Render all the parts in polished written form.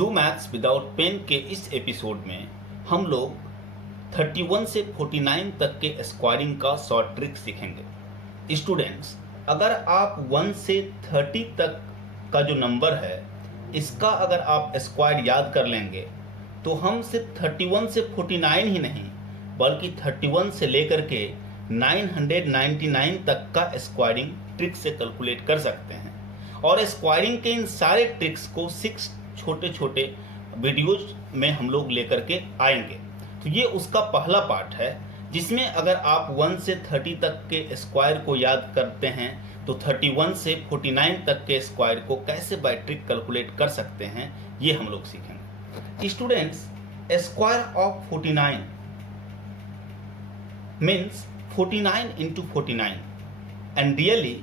Do maths without pen के इस episode में हम लोग 31 से 49 तक के स्क्वायरिंग का शॉर्ट ट्रिक सीखेंगे। स्टूडेंट्स, अगर आप 1 से 30 तक का जो नंबर है इसका अगर आप स्क्वायर याद कर लेंगे तो हम सिर्फ 31 से 49 ही नहीं बल्कि 31 से लेकर के 999 तक का स्क्वायरिंग ट्रिक से कैलकुलेट कर सकते हैं। और स्क्वायरिंग के इन सारे ट्रिक्स को 6 छोटे छोटे वीडियोज में हम लोग लेकर के आएंगे। तो ये उसका पहला पार्ट है जिसमें अगर आप 1 से 30 तक के स्क्वायर को याद करते हैं तो 31 से 49 तक के स्क्वायर को कैसे बाय ट्रिक कैलकुलेट कर सकते हैं ये हम लोग सीखेंगे। Students, square of 49 means 49 into 49 and really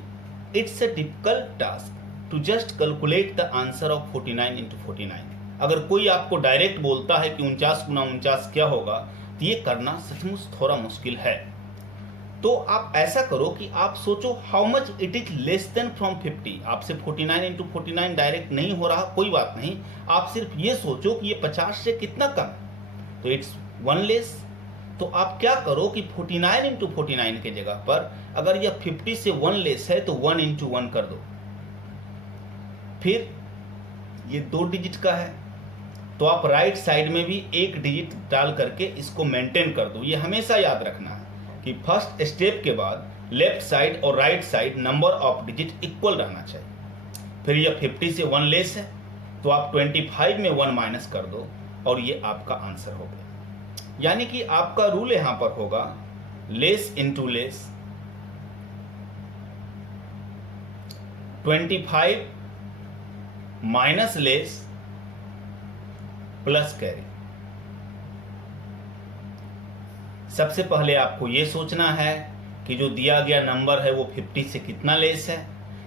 it's a difficult task to just calculate the answer of 49 into 49। अगर कोई आपको डायरेक्ट बोलता है कि 49 गुना 49 क्या होगा तो ये करना सचमुच थोड़ा मुश्किल है। तो आप ऐसा करो कि आप सोचो how much it is less than from 50। आपसे 49 into 49 डायरेक्ट नहीं हो रहा, कोई बात नहीं, आप सिर्फ ये सोचो कि ये 50 से कितना कम है, तो इट्स 1 लेस। तो आप क्या करो कि 49 into 49 के जगह पर अगर यह 50 से 1 लेस है तो 1 into 1 कर दो। फिर ये 2 डिजिट का है तो आप राइट साइड में भी 1 डिजिट डाल करके इसको मेंटेन कर दो। ये हमेशा याद रखना है कि फर्स्ट स्टेप के बाद लेफ्ट साइड और right side number of digit equal रहना चाहिए। फिर यह 50 से 1 लेस है तो आप 25 में 1 माइनस कर दो और ये आपका आंसर हो गया। यानी कि आपका रूल यहां पर होगा less into less, 25 minus less plus carry. सबसे पहले आपको यह सोचना है कि जो दिया गया नंबर है वो 50 से कितना लेस है।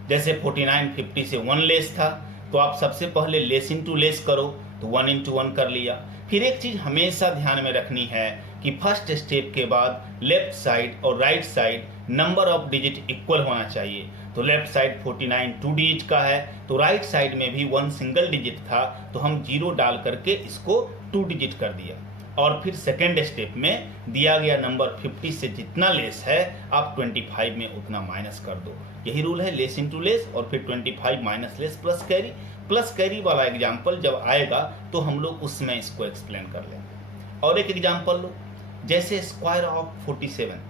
जैसे 49 50 से 1 लेस था तो आप सबसे पहले लेस इंटू लेस करो तो 1 into 1 कर लिया। फिर एक चीज हमेशा ध्यान में रखनी है कि फर्स्ट स्टेप के बाद लेफ्ट साइड और right side number of digit equal होना चाहिए। तो लेफ्ट साइड 49 2 डिजिट का है तो राइट साइड में भी 1 सिंगल डिजिट था तो हम 0 डाल करके इसको 2 डिजिट कर दिया। और फिर सेकेंड स्टेप में दिया गया नंबर 50 से जितना लेस है आप 25 में उतना माइनस कर दो। यही रूल है, लेस इंटू लेस और फिर 25 minus less plus carry. Plus carry वाला एग्जाम्पल जब आएगा तो हम लोग उसमें इसको एक्सप्लेन कर लेंगे। और एक एग्जाम्पल लो, जैसे square of 47,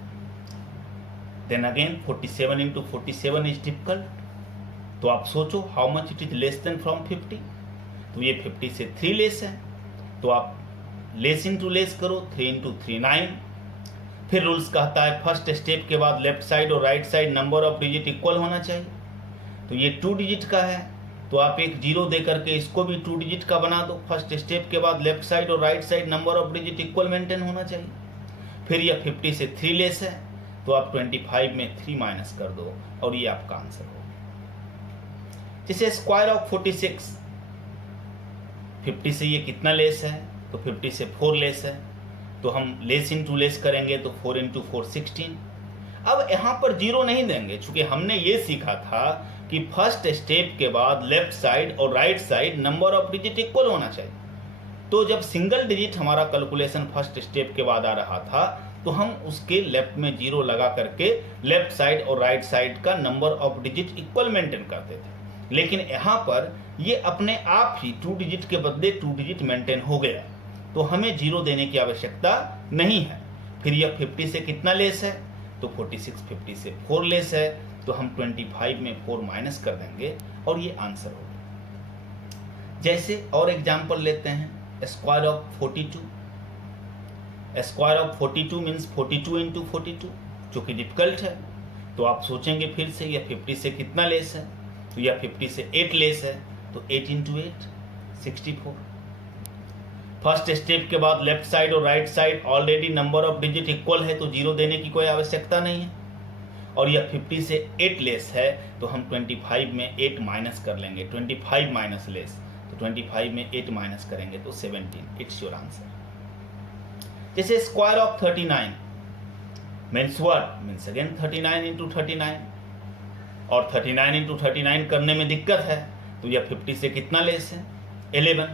then again 47 into 47 is difficult. तो आप सोचो how much it is less than from 50। तो ये 50 से 3 लेस है तो आप लेस इंटू लेस करो, 3 into 3 9। फिर रूल्स कहता है फर्स्ट स्टेप के बाद लेफ्ट साइड और right side number of digit equal होना चाहिए। तो ये 2 डिजिट का है तो आप एक 0 दे करके इसको भी 2 डिजिट का बना दो। फर्स्ट स्टेप के बाद लेफ्ट साइड और right side number of digit equal maintain होना चाहिए। फिर यह 50 से 3 लेस है तो आप 25 में 3 माइनस कर दो और ये आपका आंसर होगा। जैसे स्क्वायर ऑफ 46, 50 से ये कितना लेस है तो 50 से 4 लेस है तो हम लेस इंटू लेस करेंगे तो 4 into 4 16। अब यहाँ पर 0 नहीं देंगे चूंकि हमने ये सीखा था कि फर्स्ट स्टेप के बाद लेफ्ट साइड और right side number of digit equal होना चाहिए। तो जब सिंगल डिजिट हमारा कैलकुलेशन फर्स्ट स्टेप के बाद आ रहा था तो हम उसके लेफ्ट में 0 लगा करके लेफ्ट साइड और राइट साइड का number of digit equal maintain करते थे। लेकिन यहाँ पर ये अपने आप ही 2 डिजिट के बदले 2 डिजिट मेंटेन हो गया तो हमें 0 देने की आवश्यकता नहीं है। फिर यह 50 से कितना लेस है तो 46 50 से 4 लेस है तो हम 25 में 4 माइनस कर देंगे और ये आंसर होगा। जैसे और एग्जांपल लेते हैं, square of 42। Square of 42 means 42 into 42 जो कि डिफिकल्ट है। तो आप सोचेंगे फिर से यह 50 से कितना लेस है तो यह 50 से 8 लेस है तो 8 into 8 64। फर्स्ट स्टेप के बाद लेफ्ट साइड और right side already number of digit equal है तो 0 देने की कोई आवश्यकता नहीं है। और यह 50 से 8 लेस है तो हम 25 में 8 माइनस कर लेंगे। 25 माइनस लेस तो 25 में 8 माइनस करेंगे तो 17। It's your answer. जैसे square of 39 means what, means again 39 into 39 और 39 into 39 करने में दिक्कत है तो यह 50 से कितना लेस है 11।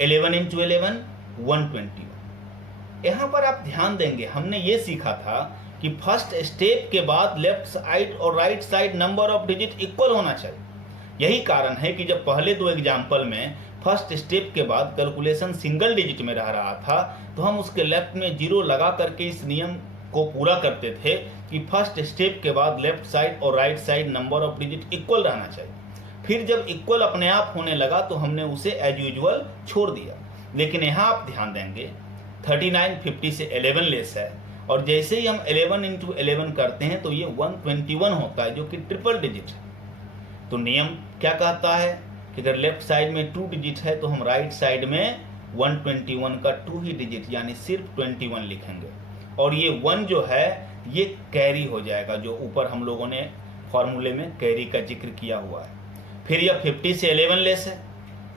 11 इंटू 11 121। यहाँ पर आप ध्यान देंगे, हमने ये सीखा था कि फर्स्ट स्टेप के बाद लेफ्ट साइड और right side number of digit equal होना चाहिए। यही कारण है कि जब पहले दो एग्जाम्पल में फर्स्ट स्टेप के बाद कैलकुलेशन सिंगल डिजिट में रह रहा था तो हम उसके लेफ्ट में जीरो लगा करके इस नियम को पूरा करते थे कि फर्स्ट स्टेप के बाद लेफ्ट साइड और right side number of digit equal रहना चाहिए। फिर जब इक्वल अपने आप होने लगा तो हमने उसे एज यूजुअल छोड़ दिया। लेकिन यहाँ आप ध्यान देंगे 39 50 से 11 लेस है, और जैसे ही हम 11 इंटू 11 करते हैं तो ये 121 होता है, जो कि ट्रिपल डिजिट है। तो नियम क्या कहता है कि अगर लेफ्ट साइड में 2 डिजिट है तो हम राइट साइड में 121 का 2 ही डिजिट यानी सिर्फ 21 लिखेंगे, और ये 1 जो है ये कैरी हो जाएगा, जो ऊपर हम लोगों ने फॉर्मूले में कैरी का जिक्र किया हुआ है। फिर यह 50 से 11 लेस है,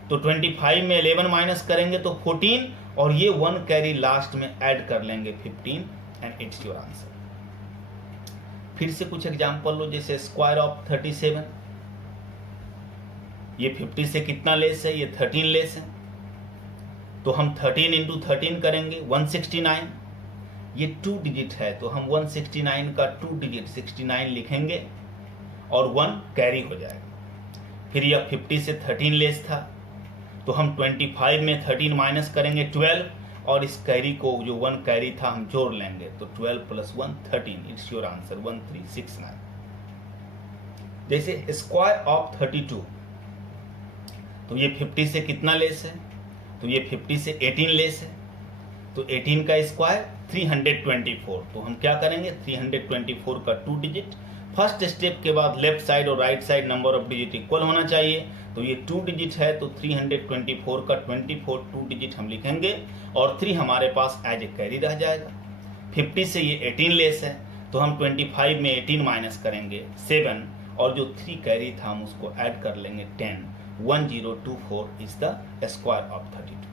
तो 25 में 11 माइनस करेंगे तो 14, और ये 1 कैरी लास्ट में ऐड कर लेंगे 15, एंड इट्स योर आंसर। फिर से कुछ एग्जांपल लो, जैसे स्क्वायर ऑफ 37। ये 50 से कितना लेस है, ये 13 लेस है, तो हम 13 इंटू 13 करेंगे 169। ये 2 डिजिट है तो हम 169 का 2 डिजिट 69 लिखेंगे और 1 कैरी हो जाएगा। फिर यह 50 से 13 लेस था तो हम 25 में 13 माइनस करेंगे 12, और इस कैरी को जो 1 कैरी था हम जोड़ लेंगे, तो 12 प्लस 1 13, इट्स योर आंसर 1369। जैसे स्क्वायर ऑफ 32, तो ये 50 से कितना लेस है, तो ये 50 से 18 लेस है, तो 18 का स्क्वायर 324, तो हम क्या करेंगे 324 का 2 डिजिट। फर्स्ट स्टेप के बाद लेफ्ट साइड और right side number of digit equal होना चाहिए, तो ये 2 डिजिट है तो 324 का 24 2 डिजिट हम लिखेंगे, और 3 हमारे पास एज ए कैरी रह जाएगा। 50 से ये 18 लेस है तो हम 25 में 18 माइनस करेंगे 7, और जो 3 कैरी था हम उसको ऐड कर लेंगे 10, 1024 इज द स्क्वायर ऑफ 32।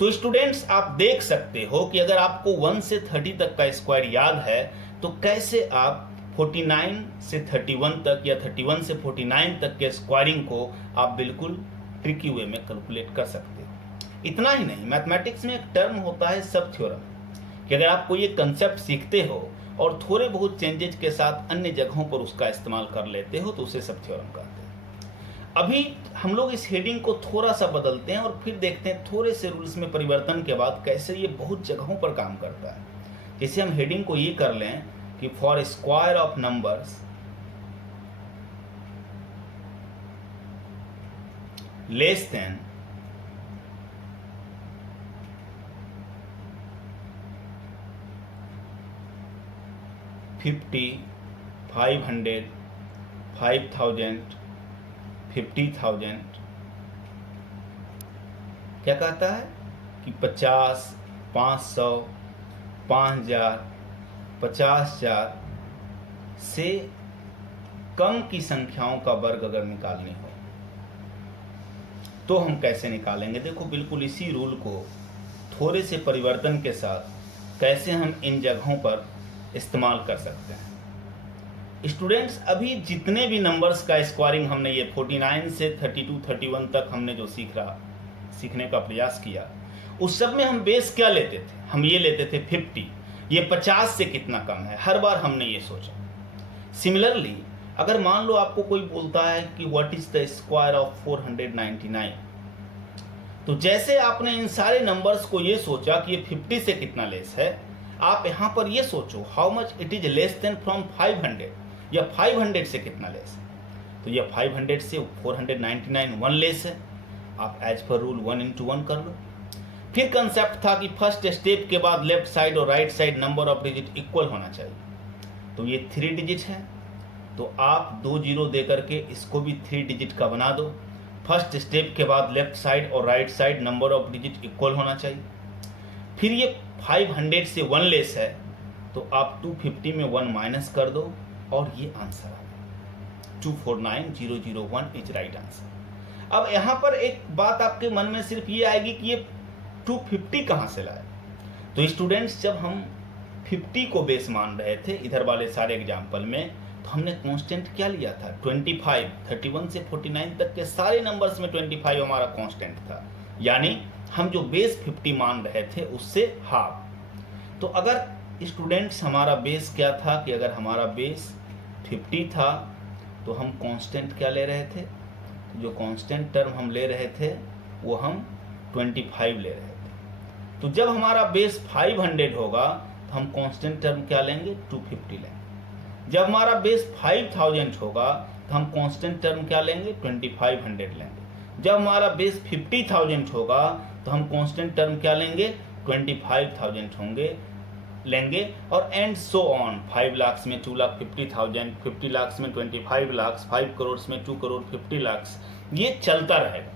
तो स्टूडेंट्स आप देख सकते हो कि अगर आपको 1 से 30 तक का स्क्वायर याद है तो कैसे आप 49 से 31 तक या 31 से 49 तक के स्क्वायरिंग को आप बिल्कुल ट्रिकी वे में कैलकुलेट कर सकते हो। इतना ही नहीं, मैथमेटिक्स में एक टर्म होता है सब थ्योरम, कि अगर आपको ये कंसेप्ट सीखते हो और थोड़े बहुत चेंजेज के साथ अन्य जगहों पर उसका इस्तेमाल कर लेते हो तो उसे सब थ्योरम कहते हैं। अभी हम लोग इस हेडिंग को थोड़ा सा बदलते हैं और फिर देखते हैं थोड़े से रूल्स में परिवर्तन के बाद कैसे ये बहुत जगहों पर काम करता है। जैसे हम हेडिंग को ये कर लें कि for square of numbers less than 50, 500, 5000, 50,000, क्या कहता है कि 50, 500, 5000, 50,000 से कम की संख्याओं का वर्ग अगर निकालनी हो तो हम कैसे निकालेंगे। देखो बिल्कुल इसी रूल को थोड़े से परिवर्तन के साथ कैसे हम इन जगहों पर इस्तेमाल कर सकते हैं। स्टूडेंट्स अभी जितने भी नंबर्स का स्क्वायरिंग हमने ये 49 से 32, 31 तक हमने जो सीखने का प्रयास किया, उस सब में हम बेस क्या लेते थे, हम ये लेते थे 50, ये 50 से कितना कम है, हर बार हमने ये सोचा। सिमिलरली अगर मान लो आपको कोई बोलता है कि what is the square of 499, तो जैसे आपने इन सारे नंबर्स को ये सोचा कि ये 50 से कितना लेस है, आप यहाँ पर ये सोचो how much it is less than from 500, या 500 से कितना लेस है। तो यह 500 से 499 1 लेस है, आप एज पर रूल 1 into 1 कर लो। फिर कंसेप्ट था कि फर्स्ट स्टेप के बाद लेफ्ट साइड और right side number of digit equal होना चाहिए, तो ये 3 डिजिट है तो आप 2 जीरो दे करके इसको भी 3 डिजिट का बना दो। फर्स्ट स्टेप के बाद लेफ्ट साइड और right side number of digit equal होना चाहिए। फिर ये 500 से 1 लेस है तो आप 250 में 1 माइनस कर दो और ये आंसर आ गया 249001 इज राइट आंसर। अब यहाँ पर एक बात आपके मन में सिर्फ ये आएगी कि ये 250 कहाँ से लाए। तो स्टूडेंट्स जब हम 50 को बेस मान रहे थे इधर वाले सारे एग्जाम्पल में, तो हमने कांस्टेंट क्या लिया था 25। 31 से 49 तक के सारे नंबर्स में 25 हमारा कांस्टेंट था, यानी हम जो बेस 50 मान रहे थे उससे हाफ। तो अगर स्टूडेंट्स हमारा बेस क्या था कि अगर हमारा बेस 50 था तो हम कांस्टेंट क्या ले रहे थे, जो कांस्टेंट टर्म हम ले रहे थे वो हम 25 ले रहे थे। तो जब हमारा बेस 500 होगा तो हम कांस्टेंट टर्म क्या लेंगे, 250 लेंगे। जब हमारा बेस 5000 होगा तो हम कांस्टेंट टर्म क्या लेंगे, 2500 लेंगे। जब हमारा बेस 50,000 होगा तो हम कांस्टेंट टर्म क्या लेंगे, 25,000 लेंगे और एंड सो ऑन। 5 लाख में 2,50,000, 50 लाख में 25 लाख, 5 करोड़ में 2 करोड़ 50 लाख, ये चलता रहेगा।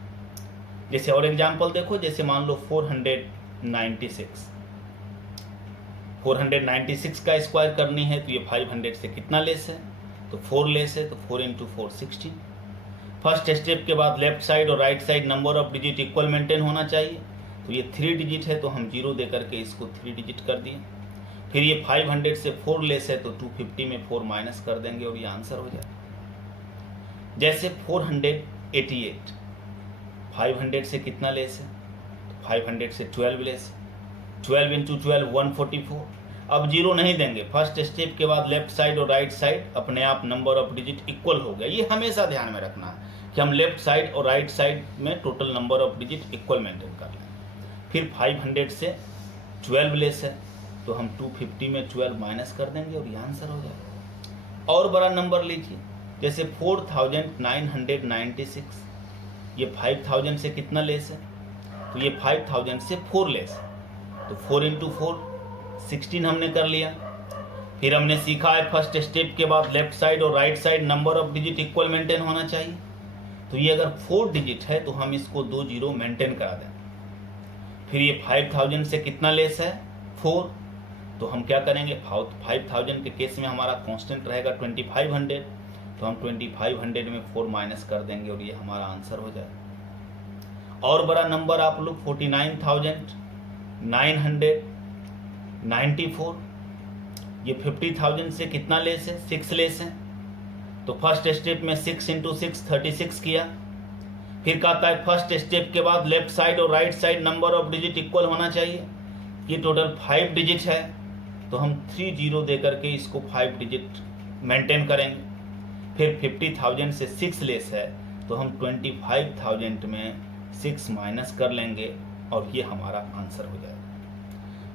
जैसे और एग्जांपल देखो, जैसे मान लो 496 का स्क्वायर करनी है तो ये 500 से कितना लेस है, तो 4 लेस है, तो 4 × 4 16। फर्स्ट स्टेप के बाद लेफ्ट साइड और right side number of digit equal maintain होना चाहिए। तो ये 3 डिजिट है तो हम 0 दे करके इसको 3 डिजिट कर दिए। फिर ये 500 से 4 लेस है तो 250 में 4 माइनस कर देंगे और ये आंसर हो जाएगा। जैसे 488, 500 से कितना लेस है, तो 500 से 12 लेस है, 12 × 12 144। अब 0 नहीं देंगे, फर्स्ट स्टेप के बाद लेफ्ट साइड और राइट साइड अपने आप नंबर ऑफ डिजिट इक्वल हो गया। ये हमेशा ध्यान में रखना है कि हम लेफ्ट साइड और राइट साइड में total number of digit equal maintain कर लें। फिर 500 से 12 लेस है तो हम 250 में 12 माइनस कर देंगे और ये आंसर हो जाएगा। और बड़ा नंबर लीजिए, जैसे 4996, ये 5000 से कितना लेस है, तो ये 5000 से 4 लेस है, तो 4 × 4 16 हमने कर लिया। फिर हमने सीखा है फर्स्ट स्टेप के बाद लेफ्ट साइड और right side number of digit equal maintain होना चाहिए। तो ये अगर 4 डिजिट है तो हम इसको 2 0 मेंटेन करा दें। फिर ये 5000 से कितना लेस है, 4, तो हम क्या करेंगे, 5000 के केस में हमारा कांस्टेंट रहेगा 2500, तो हम 2500 में 4 माइनस कर देंगे और ये हमारा आंसर हो जाएगा। और बड़ा नंबर आप लोग 49,994, ये 50,000 से कितना लेस है, 6 लेस है, तो फर्स्ट स्टेप में 6 × 6 36 किया। फिर कहता है फर्स्ट स्टेप के बाद लेफ्ट साइड और right side number of digit equal होना चाहिए। ये टोटल 5 डिजिट है तो हम 3 0 दे करके इसको 5 डिजिट मेंटेन करेंगे। फिर 50,000 से 6 लेस है तो हम 25,000 में 6 माइनस कर लेंगे और ये हमारा आंसर हो जाएगा।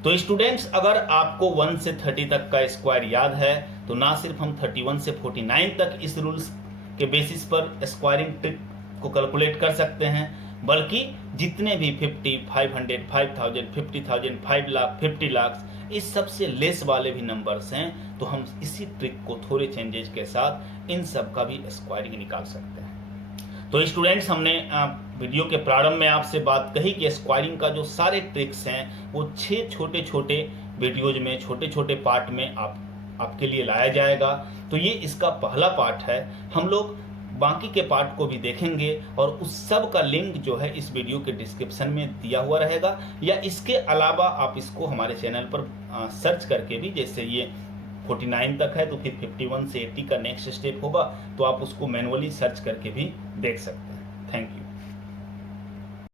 तो स्टूडेंट्स, अगर आपको 1 से 30 तक का स्क्वायर याद है तो ना सिर्फ हम 31 से 49 तक इस रूल्स के बेसिस पर स्क्वायरिंग ट्रिक को कैलकुलेट कर सकते हैं, बल्कि जितने भी 50, 500, 5000, 50,000, 5 लाख, 50 लाख, इस सबसे लेस वाले भी नंबर्स हैं तो हम इसी ट्रिक को थोड़े चेंजेस के साथ इन सब का भी स्क्वायरिंग निकाल सकते हैं। तो स्टूडेंट्स, हमने वीडियो के प्रारंभ में आपसे बात कही कि स्क्वायरिंग का जो सारे ट्रिक्स हैं वो 6 छोटे छोटे वीडियोज में, छोटे छोटे पार्ट में आपके लिए लाया जाएगा। तो ये इसका पहला पार्ट है। हम लोग बाकी के पार्ट को भी देखेंगे और उस सब का लिंक जो है इस वीडियो के डिस्क्रिप्शन में दिया हुआ रहेगा, या इसके अलावा आप इसको हमारे चैनल पर सर्च करके भी, जैसे ये 49 तक है तो फिर 51 से 80 का नेक्स्ट स्टेप होगा तो आप उसको मैनुअली सर्च करके भी देख सकते हैं। Thank you.